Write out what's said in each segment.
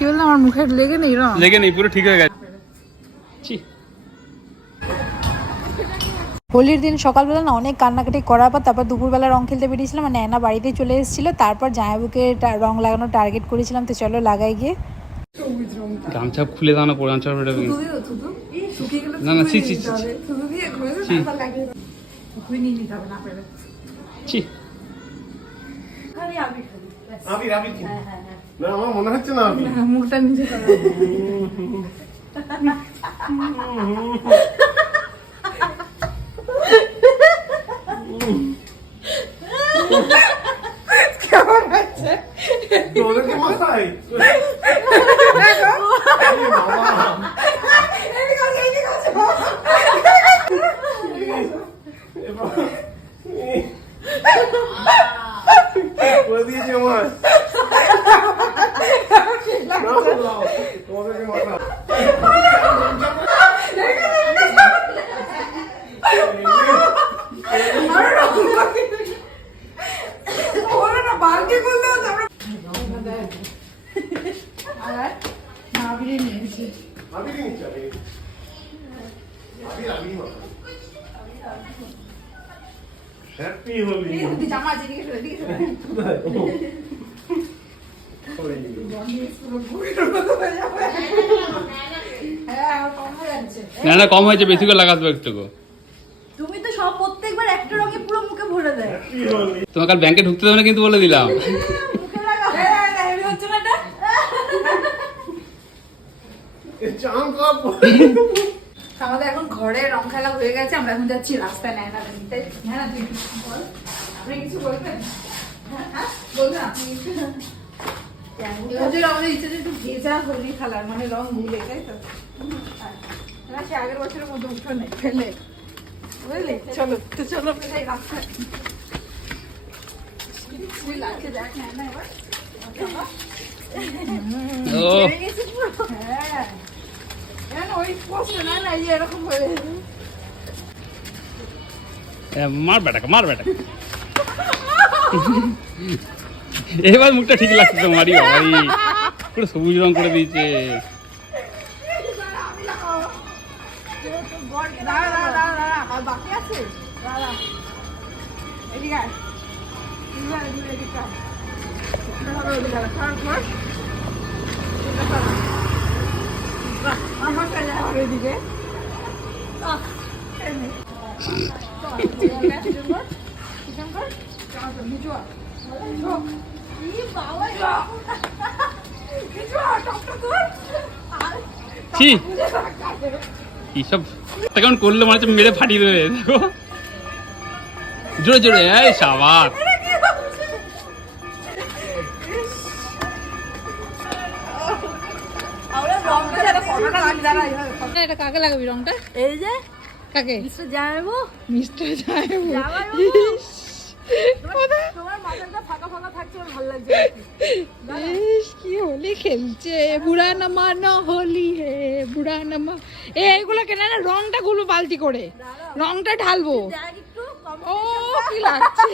কি বললাম, আমার মুখে লেগে নেই রং, লেগে নেই, পুরো ঠিক হয়ে গেছে। হোলির দিন সকালবেলা না অনেক কান্নাকাটি করার পর তারপর দুপুরবেলা রং খেলতে বেরিয়েছিলাম, মানে নয়না বাড়িতেই চলে এসেছিল। তারপর জামাইবুকে রং লাগানোর টার্গেট করেছিলাম, তো চলো লাগাই গিয়ে। গামছা খুলে দাও না, পরে গামছা না না, ছি ছি ছি ছি। আমার মনে হচ্ছে না মুখটা নিচে কেমন হচ্ছে করে দিয়েছি আমার হ্যাপি হোলি জামা দিকে না না, কম হয়েছে, বেশি করে লাগাতে একটু। তুমি তো সব প্রত্যেকবার একটা রঙে পুরো মুখে ভরে দেয়। তোমার কাল ব্যাংকে ঢুকতে দেবে না কিন্তু, বলে দিলাম। মুখে লাগাও। হেভি হচ্ছে না এটা? আমাদের এখন ঘরে রং খেলা হয়ে গেছে, আমরা এখন যাচ্ছি রাস্তায় নয়না নিতে। হ্যাঁ তুই বল, আপনি কিছু বলবেন? হ্যাঁ বলবেন আপনি কিছু? আমাদের ইচ্ছে একটু ভেজা হোলি খেলার, মানে রং গুলে, তাই তো? না সে আগের বছরের মধ্যে উঠো নেই ফেলে, বুঝলি? চলো তো চলো রাস্তায় লাগছে, দেখ না এবার মার বেটা, মার বেটা। এবার মুখটা ঠিক লাগছে তোমারই, পুরো সবুজ রং করে দিয়েছে। বাকি আছে এদিকে এইসব কেমন করলে মনে হচ্ছে মেরে ফাটিয়ে দেবে। দেখো জোরে জোরে, এই সাবাস। এটা কাকে লাগাবি রংটা? এই যে কাকে? মিস্টার জামাইবু। মিস্টার জামাইবু। তোমার মাথাটা ফাঁকা ফাঁকা থাকছে, আমার ভালো লাগছে। কি হোলি খেলছে, বুড়া নামানো হোলি হে বুড়া নামা। এইগুলো কেন না, রংটা গুলো বালতি করে রংটা ঢালবো। ও কি লাগছে,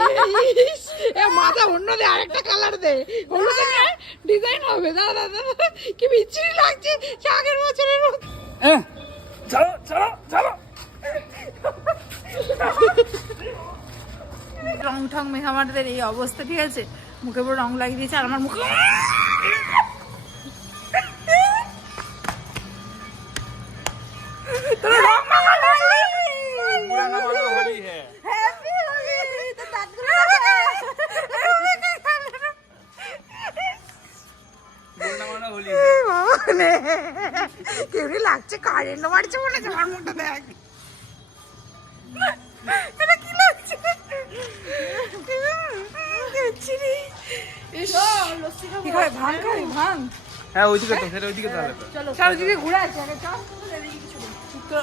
মাথা অন্য দে, আরেকটা কালার দে, হলুদ ডিজাইন হবে। দাদা দাদা কি বিচ্ছিরি লাগছে, আগের বছরের চলো চলো চলো। রং ঠং মেখে আমাদের এই অবস্থা, ঠিক আছে? মুখে পুরো রং লাগিয়ে দিয়েছে, আর আমার মুখে কেমনি লাগছে, কারেন্ট মারছে মনে হচ্ছে আমার মুখটা। দেখ এটা কি লাগছে, কি খাবে? ভাঙ খাবে? ভাঙ? হ্যাঁ ওইদিকে তো, সেটা ওইদিকে তাহলে তো। চলো ওইদিকে ঘুরে আছে আগে, চল।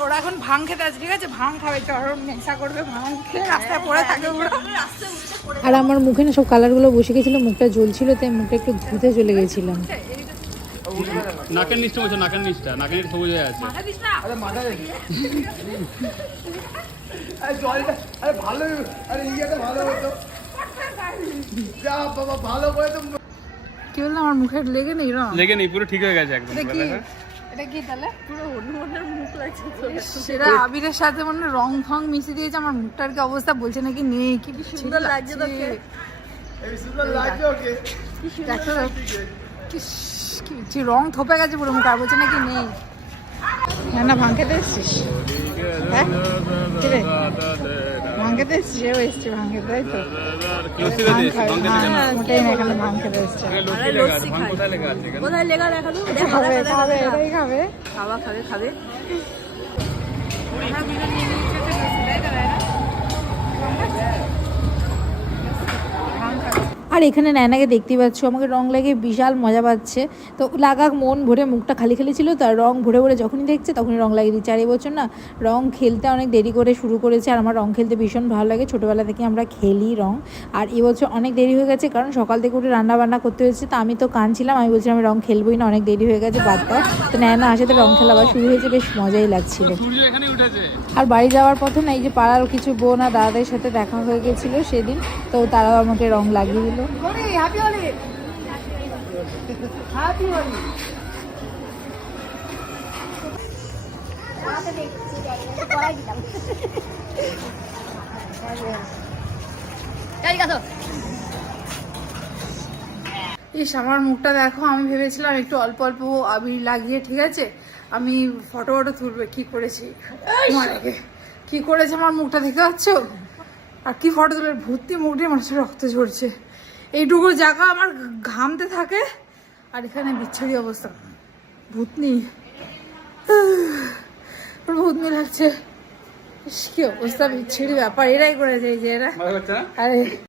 ওরা এখন ভাঙ খেতে আছে, ঠিক আছে? ভাঙ খাবে, চরম নেশা করবে, ভাঙ খেয়ে রাস্তায় পড়ে থাকে ওরা। আর আমার মুখে না সব কালারগুলো বসে গেছিল, মুখটা জ্বলছিল, তাই মুখটা একটু ধুতে চলে গেছিলাম। নাকের নিচটা বলছো, নাকের নিচটা, নাকের নিচ সবুজ হয়ে আছে। আরে মাথা দেখি জলটা, আরে ভালো, আরে ইয়েটা ভালো হতো যা বাবা, ভালো করে তো কি বললাম আমার মুখে লেগে নেই রং? লেগে নেই, পুরো ঠিক হয়ে গেছে একদম। এটা কি? এটা কি তাহলে? পুরো হনুমানের মুখ লাগছে তো। সেটা আবিরের সাথে মনে রং ফং মিশিয়ে দিয়েছে, আমার মুখটার কি অবস্থা বলছে নাকি নেই, কি সুন্দর লাগছে তোকে। এই সুন্দর লাগছে ওকে। দেখো কি রং থপে গেছে পুরো মুখ, আর বলছে নাকি নেই। না না ভাঙ খেতে এসছিস? হ্যাঁ কি রে? ভাঙ খেতে এসছিস? এও এসছি ভাঙ খেতে, তাই তো? ভাঙ খাবে, মোটেই না, এখানে ভাঙ খেতে এসছে। আরে লস্যি খাই। কোথায় লেখা দেখা তো? খাবে খাবে এটাই খাবে। খাওয়া খাবে খাবে। আর এখানে ন্যানাকে দেখতে পাচ্ছ আমাকে রং লাগে বিশাল মজা পাচ্ছে। তো লাগাক মন ভরে, মুখটা খালি খালি ছিল, তার রং ভরে ভরে যখনই দেখছে তখনই রং লাগিয়ে দিচ্ছে। আর এবছর না রং খেলতে অনেক দেরি করে শুরু করেছে, আর আমার রং খেলতে ভীষণ ভালো লাগে, ছোটোবেলা থেকে আমরা খেলি রং। আর এবছর অনেক দেরি হয়ে গেছে কারণ সকাল থেকে উঠে রান্না বান্না করতে হয়েছে। তো আমি তো কাঁদছিলাম, আমি বলছিলাম আমি রং খেলবোই না, অনেক দেরি হয়ে গেছে, বাদ দাও। তো ন্যানা আসাতে রং খেলা আবার শুরু হয়েছে, বেশ মজাই লাগছিল। সূর্য এখানে উঠেছে। আর বাড়ি যাওয়ার পথে না এই যে পাড়ার কিছু বোন আর দাদাদের সাথে দেখা হয়ে গেছিলো সেদিন, তো তারাও আমাকে রং লাগিয়ে দিল। ইস আমার মুখটা দেখো, আমি ভেবেছিলাম একটু অল্প অল্প আবির লাগিয়ে, ঠিক আছে আমি ফটো ফটো তুলবে, কি করেছি আমার আগে, কি করেছে আমার মুখটা দেখতে পাচ্ছ? আর কি ফটো তুলে ভর্তি মুখ দিয়ে মানুষের রক্ত ঝরছে, এইটুকু জায়গা আমার ঘামতে থাকে, আর এখানে বিচ্ছিরি অবস্থা, ভূতনি ভূতনি লাগছে। ইস, কি অবস্থা, বিচ্ছিরি ব্যাপার, এরাই করেছে এই যে এরা। ভালো হচ্ছে না? আরে